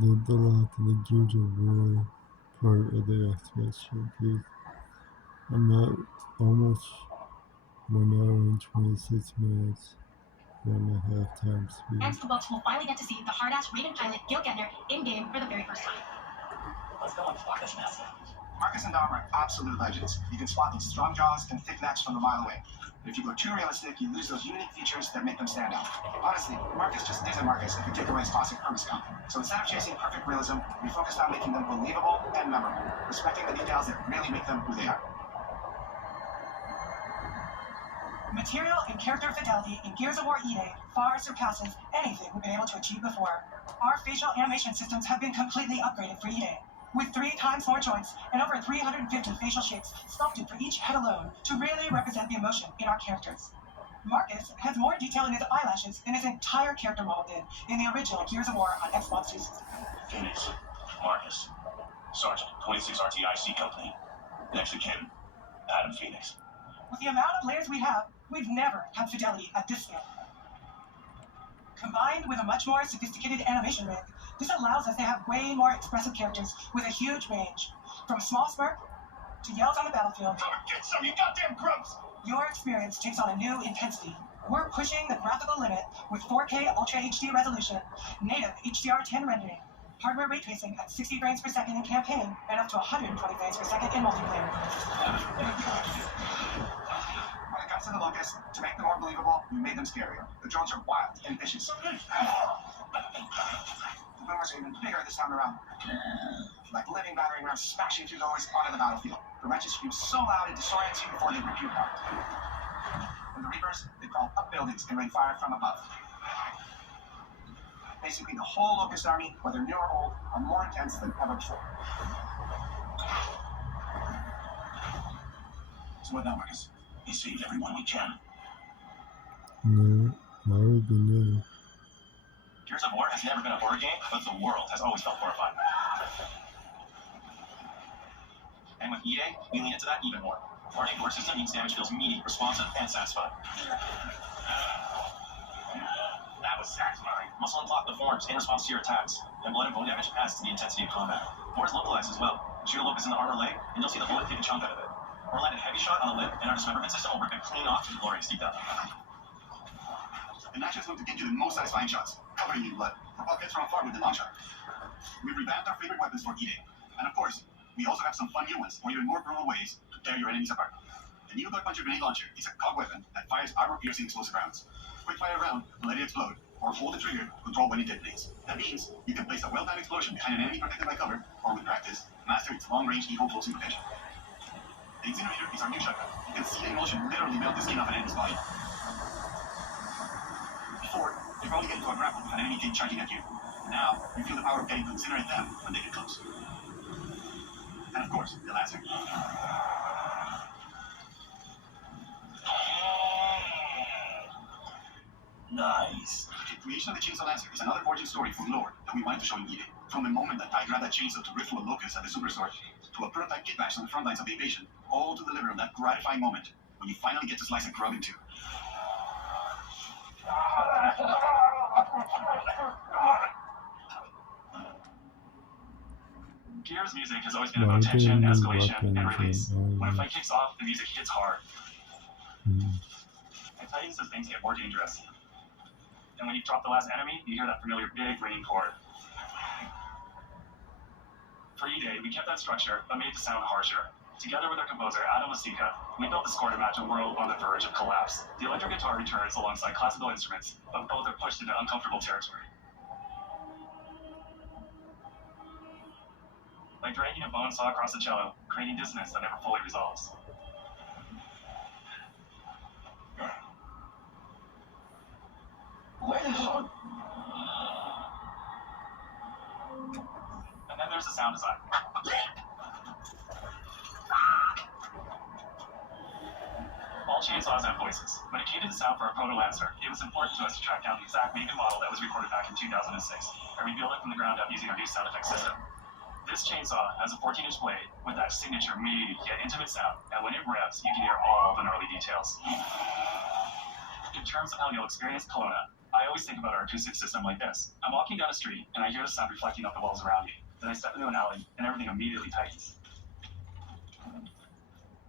Need the lot to the Gears of War part of the expedition, please. I'm at almost 1 hour and 26 minutes, 1.5 times speed. And the folks will finally get to see the hard-ass Raven pilot Gil Getner in-game for the very first time. Let's go and fuck this mess. Marcus and Dom are absolute legends. You can spot these strong jaws and thick necks from a mile away. But if you go too realistic, you lose those unique features that make them stand out. Honestly, Marcus just isn't Marcus if you take away his classic perma-scout. So instead of chasing perfect realism, we focused on making them believable and memorable, respecting the details that really make them who they are. Material and character fidelity in Gears of War EA far surpasses anything we've been able to achieve before. Our facial animation systems have been completely upgraded for EA, with 3 times more joints and over 350 facial shapes sculpted for each head alone to really represent the emotion in our characters. Marcus has more detail in his eyelashes than his entire character model did in the original Gears of War on Xbox 360. Phoenix, Marcus, Sergeant, 26 RTIC Company. Next of kin, Adam Phoenix. With the amount of layers we have, we've never had fidelity at this scale. Combined with a much more sophisticated animation rig, this allows us to have way more expressive characters with a huge range. From a small smirk to yells on the battlefield. Come and get some, you goddamn grubs! Your experience takes on a new intensity. We're pushing the graphical limit with 4K Ultra HD resolution, native HDR10 rendering, hardware ray tracing at 60 frames per second in campaign, and up to 120 frames per second in multiplayer. When it comes to the locusts, to make them more believable, we made them scarier. The drones are wild and vicious. The boomers are even bigger this time around. Like living battering rams smashing through doors onto the battlefield. The wrenches scream so loud it disorients you before they rip you apart. And the reapers, they crawl up buildings and rain fire from above. Basically, the whole locust army, whether new or old, are more intense than ever before. So what now, Marcus? We saved everyone we can. No, why would be new? Gears of War has never been a horror game, but the world has always felt horrified. And with EA, we lean into that even more. Our core system means damage feels meaty, responsive, and satisfying. That was satisfying. Muscle unlock the forms in response to your attacks, and blood and bone damage adds to the intensity of combat. More is localized as well. Shoot a locust in the armor leg, and you'll see the bullet take a chunk out of it. Or land a heavy shot on the lip, and our dismemberment system will rip it clean off to the glorious deep down. The matches look to get you the most satisfying shots, covering you in blood, or pop hits from afar with the launcher. We revamped our favorite weapons for EA, and of course, we also have some fun new ones, or even more brutal ways to tear your enemies apart. The new Blood Puncher grenade launcher is a cog weapon that fires armor-piercing explosive rounds. Quick fire a round and let it explode, or hold the trigger to control when it detonates. That means you can place a well-timed explosion behind an enemy protected by cover, or with practice, master its long-range evil closing potential. The incinerator is our new shotgun. You can see the emulsion literally melt the skin off an enemy's body. Before, you could only get into a grapple with an enemy came charging at you. Now, you feel the power of getting to incinerate them when they get close. And of course, the laser. Nice. The creation of the Chainsaw Lancer is another origin story for lore that we wanted to show in EA. From the moment that Ty grabbed that chainsaw to rip through a locust at the superstore, to a prototype kit bash on the front lines of the invasion, all to deliver on that gratifying moment when you finally get to slice a grub in two. Gears music has always been about tension, escalation, and release. When a fight kicks off, the music hits hard. Anxieties as things get more dangerous. And when you drop the last enemy, you hear that familiar big ringing chord. For E-Day, we kept that structure, but made it sound harsher. Together with our composer, Adam Wasika, we built the score to match a world on the verge of collapse. The electric guitar returns alongside classical instruments, but both are pushed into uncomfortable territory. Like dragging a bone saw across the cello, creating dissonance that never fully resolves. And then there's the sound design. All chainsaws have voices. When it came to the sound for our Proto Lancer, it was important to us to track down the exact make and model that was recorded back in 2006, and rebuild it from the ground up using our new sound effects system. This chainsaw has a 14-inch blade with that signature meaty yet intimate sound, and when it revs, you can hear all the gnarly details. In terms of how you'll experience Kelowna, I always think about our acoustic system like this. I'm walking down a street and I hear the sound reflecting off the walls around me. Then I step into an alley and everything immediately tightens.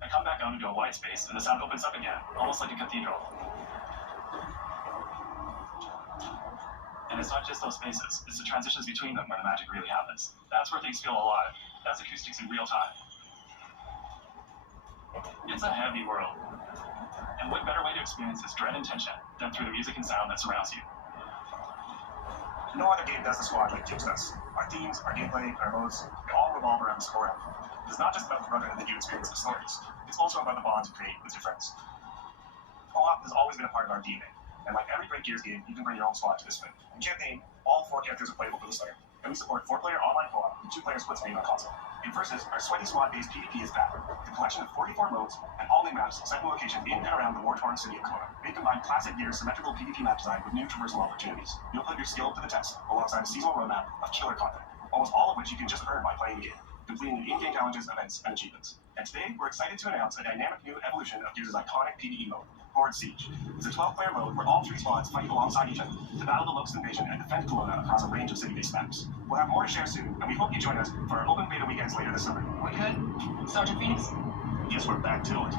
I come back out into a wide space and the sound opens up again, almost like a cathedral. And it's not just those spaces, it's the transitions between them where the magic really happens. That's where things feel alive. That's acoustics in real time. It's a heavy world. And what better way to experience this dread and tension than through the music and sound that surrounds you? No other game does the squad like Dukes does. Our themes, our gameplay, our modes, they all revolve around this core element. It's not just about the brotherhood that you experience the stories. It's also about the bonds you create with your friends. Co-op has always been a part of our DNA. And like every great Gears game, you can bring your own squad to this thing. In campaign, all 4 characters are playable for the Slayer, and we support 4-player online co-op and 2-player split screen on console. In Versus, our sweaty squad-based PvP is back. The collection of 44 modes and all new maps set in location in and around the war-torn city of Kona. They combine classic Gears symmetrical PvP map design with new traversal opportunities. You'll put your skill to the test alongside a seasonal roadmap of killer content, almost all of which you can just earn by playing the game, completing the in-game challenges, events, and achievements. And today, we're excited to announce a dynamic new evolution of Gears' iconic PvE mode, Horde Siege. It's a 12-player mode where all 3 squads fight alongside each other to battle the Locust invasion and defend Kelowna across a range of city-based maps. We'll have more to share soon, and we hope you join us for our open beta weekends later this summer. We good? Sergeant Phoenix? Yes, we're back to it.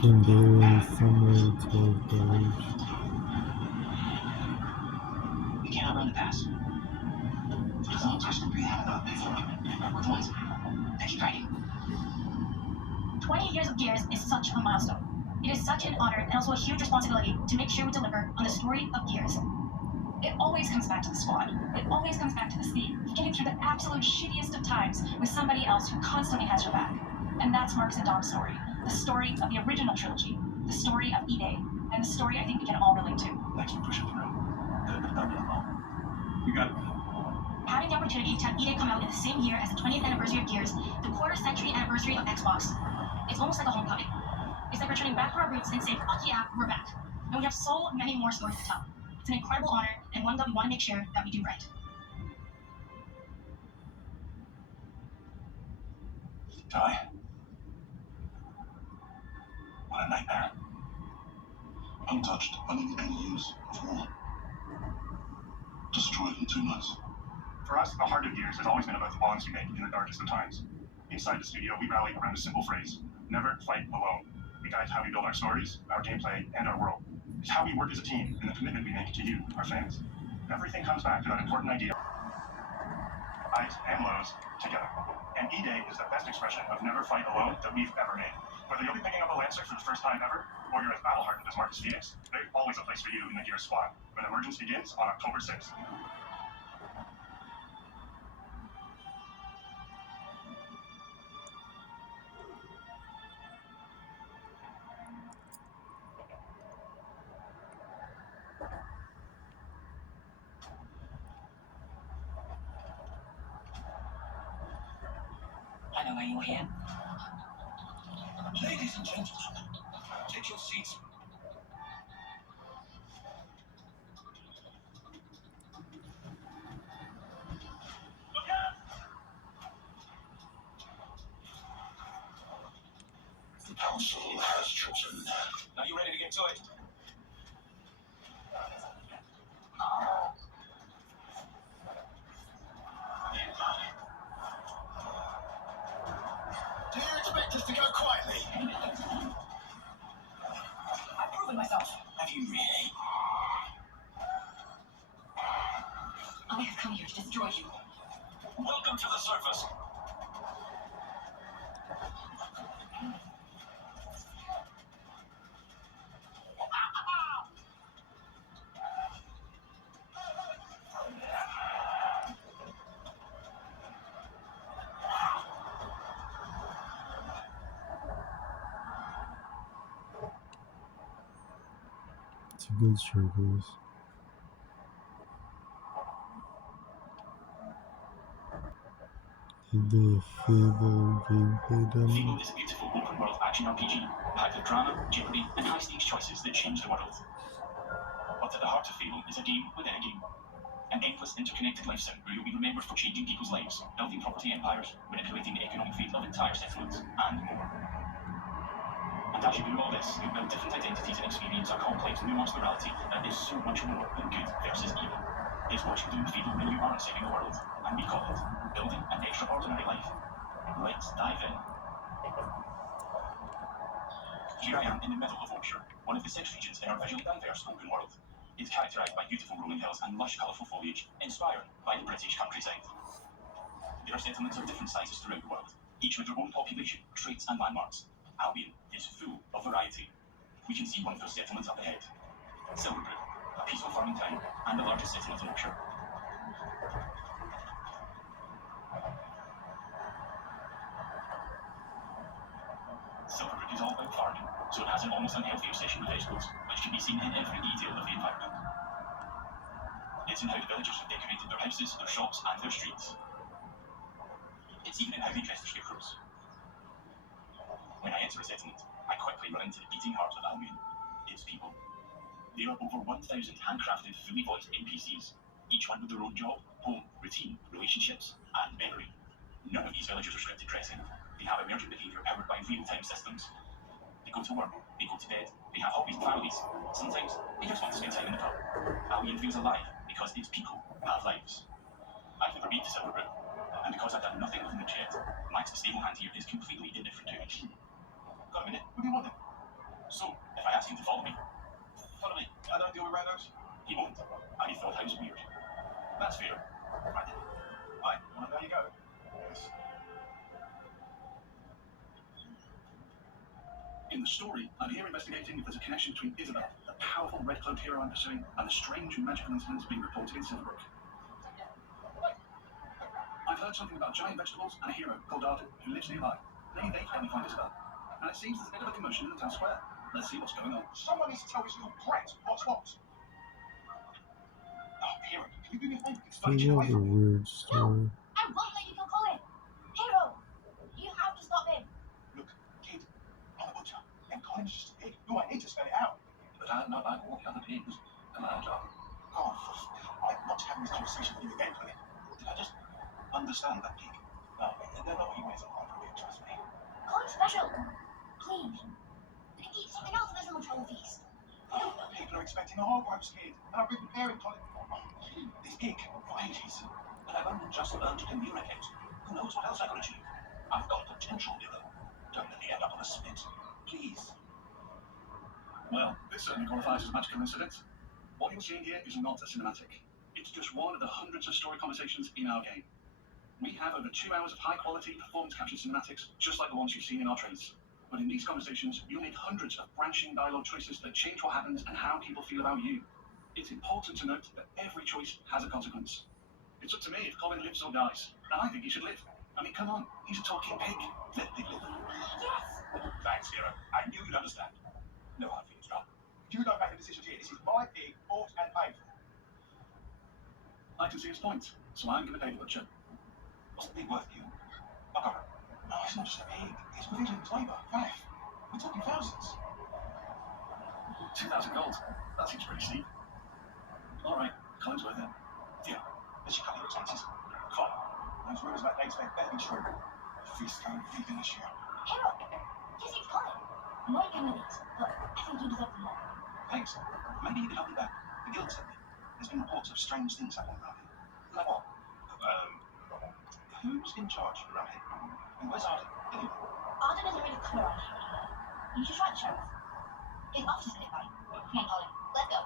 Pandora Summer 12 Dollars. We cannot run the pass. As long as we breathe out of the with noise. They keep fighting. 20 years of Gears is such a milestone. It is such an honor and also a huge responsibility to make sure we deliver on the story of Gears. It always comes back to the squad. It always comes back to this theme of getting through the absolute shittiest of times with somebody else who constantly has your back. And that's Marcus and Dom's story. The story of the original trilogy. The story of E-Day. And the story I think we can all relate to. Thanks for pushing through. Could have done it alone. You got it. Having the opportunity to have E-Day come out in the same year as the 20th anniversary of Gears, the quarter century anniversary of Xbox, it's almost like a homecoming. It's like we're turning back to our roots and saying, fuck yeah, we're back. And we have so many more stories to tell. It's an incredible honor and one that we want to make sure that we do right. Die? What a nightmare. Untouched by any use of war. Destroyed in 2 nights. For us, the heart of Gears has always been about the bonds you make in the darkest of times. Inside the studio, we rally around a simple phrase: never fight alone. It guides how we build our stories, our gameplay, and our world. It's how we work as a team and the commitment we make to you, our fans. Everything comes back to that important idea: highs and lows together. And E-Day is the best expression of never fight alone that we've ever made. Whether you'll be picking up a Lancer for the first time ever, or you're as battle-hardened as Marcus Phoenix, there's always a place for you in the Gears squad when Emergence begins on October 6th. I know why you were here. Ladies and gentlemen, take your seats. The council has chosen. Now you ready to get to it? Do you expect us to go quietly? I've proven myself. Have you really? I have come here to destroy you. Welcome to the surface. It's a good show, guys. Did the Fable gameplay Fable demo? is a beautiful open-world action RPG, packed with drama, jeopardy, and high-stakes choices that change the world. But at the heart of Fable is a game within a game. An endless interconnected life sim where you'll be remembered for changing people's lives, building property empires, manipulating the economic fate of entire settlements, and more. And as you do all this, you build different identities and experience a complex, nuanced morality that is so much more than good versus evil. It's what you do in Fable when you aren't saving the world, and we call it building an extraordinary life. Let's dive in. Here I am in the middle of Yorkshire, one of the 6 regions in our visually diverse open world. It's characterised by beautiful rolling hills and lush, colourful foliage, inspired by the British countryside. There are settlements of different sizes throughout the world, each with their own population, traits and landmarks. Albion is full of variety. We can see one of those settlements up ahead. Silverbrook, a peaceful farming town, and the largest settlement in Yorkshire. Silverbrook is all about farming, so it has an almost unhealthy obsession with vegetables, which can be seen in every detail of the environment. It's in how the villagers have decorated their houses, their shops, and their streets. It's even in how they dress their scarecrows. When I enter a settlement, I quickly run into the beating heart of Albion, its people. There are over 1,000 handcrafted, fully voiced NPCs, each one with their own job, home, routine, relationships, and memory. None of these villagers are scripted dressing. They have emergent behaviour powered by real-time systems. They go to work, they go to bed, they have hobbies and families. Sometimes they just want to spend time in the pub. Albion feels alive because its people have lives. I've never been to Silverbrook, and because I've done nothing with them yet, Max the stable hand here is completely indifferent to me. Got a minute? What do you want then? So, if I ask him to follow me, follow me. I don't deal with randos. He won't, and he thought I was weird. That's fair. Right then. Right, well, there you go. Yes. In the story, I'm here investigating if there's a connection between Isabel, the powerful red-cloaked hero I'm pursuing, and the strange magical incidents being reported in Silverbrook. I've heard something about giant vegetables and a hero called Darden who lives nearby. Maybe they can help me find Isabel. And it seems there's a bit of a commotion in the town square. Let's see what's going on. Someone needs to tell this little brat what's what. Oh, hero, can you do me a favour? Explain Fable away is a from me. weird story. I won't let you kill Colin. Hero, you have to stop him. Look, kid, I'm a butcher, and Colin's just a pig. You might need to spell it out. But I'm not like all the other pigs. Am I, John? God, I'm not having this conversation with you again, Colin. Did I just understand that pig? No, they're not what you ways are properly, trust me. Colin's special. Please. We can eat something else if there's no much trouble feast. People are expecting a hog roast, kid, and I've been preparing, Colin. This pig for ages. But I've only just learned to communicate. Who knows what else I could achieve? I've got potential, hero. Don't let me end up on a spit. Please. Well, this certainly qualifies as a magical incident. What you're seeing here is not a cinematic. It's just one of the hundreds of story conversations in our game. We have over 2 hours of high-quality, performance-captured cinematics, just like the ones you've seen in our trailers. But in these conversations, you'll make hundreds of branching dialogue choices that change what happens and how people feel about you. It's important to note that every choice has a consequence. It's up to me if Colin lives or dies, and I think he should live. I mean, come on, he's a talking pig. Let pig live. Yes. Thanks, hero. I knew you'd understand. No hard feelings, John. You don't make the decisions here. This is my pig, bought and paid for. I can see his point, so I'm going to pay the butcher. What's the pig worth to you? I got it. No, it's not just a pig. It's provisions, labour, faff. We're talking thousands. 2,000 gold. That seems pretty steep. All right, Colin's worth it. Yeah, let's cut your expenses. Fine. Those rumours about dates better be true. Feast going vegan this year. Hero, his name's Colin. I know you can win these, but I think you deserve more. Thanks. Maybe you can help me back. The guild sent me. There's been reports of strange things happening around here. Like what? Who's in charge around here? And where's Arden? Anyway. Arden isn't really clear on here. You should try the sheriff. His office is nearby. Come on, Colin. Let's go.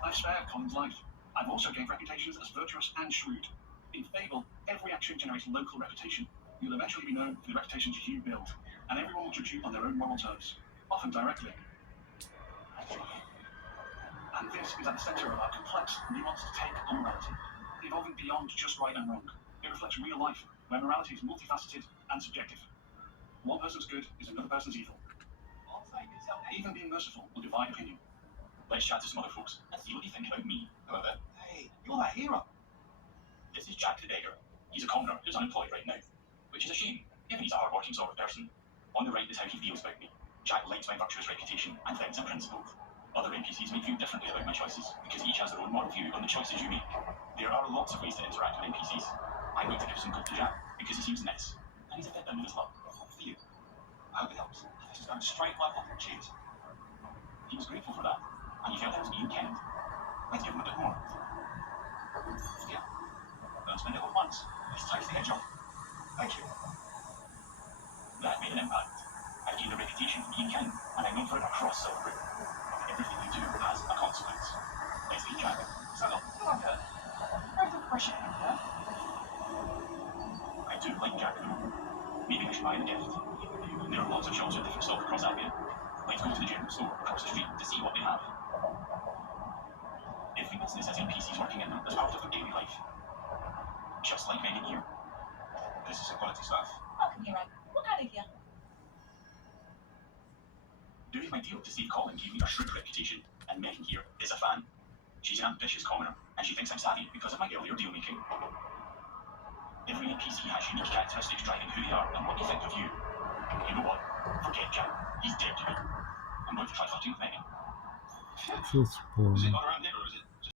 I've spared Colin's life. I've also gained reputations as virtuous and shrewd. In Fable, every action generates local reputation. You'll eventually be known for the reputations you build, and everyone will judge you on their own moral terms, often directly. And this is at the centre of our complex, nuanced take on morality, evolving beyond just right and wrong. It reflects real life, where morality is multifaceted and subjective. One person's good is another person's evil. Even being merciful will divide opinion. Let's chat to some other folks and see what they think about me. However, Hey, you're that hero. this is Jack the Beggar. He's a commoner who's unemployed right now, which is a shame, given he's a hard-working sort of person. On the right is how he feels about me. Jack likes my virtuous reputation and thinks I'm principled. Other NPCs may feel differently about my choices, because each has their own moral view on the choices you make. There are lots of ways to interact with NPCs. I'm going to give some gold to Jack, because he seems nice, and he's a bit down with his luck. For you. I hope it helps. This is going straight level. Cheers. He was grateful for that, and he felt it was me and Kenneth. Let's give him a bit more. Yeah. Don't spend it all at once. Let's tax the edge off. Thank you. That made an impact. I've gained a reputation for being kind, and I'm known for it across Silver. Everything you do has a consequence. Let's be Jack. Settle. Come on, good. Where's the pushing, huh? I do like Jack though. Maybe I should buy him a gift. There are lots of shops with different stock across Albion. Let's go to the general store across the street to see what they have. Every business has NPCs working in them as part of their daily life. Just like Megan here. This is quality stuff. Welcome here, Ryan. What can I do for you? Doing my deal to save Colin gave me a shrewd reputation, and Megan here is a fan. She's an ambitious commoner, and she thinks I'm savvy because of my earlier deal making. Every NPC has unique characteristics driving who they are and what they think of you. You know what? Forget Jack. He's dead to me. I'm going to try flirting with Megan. Just boring. Is it not around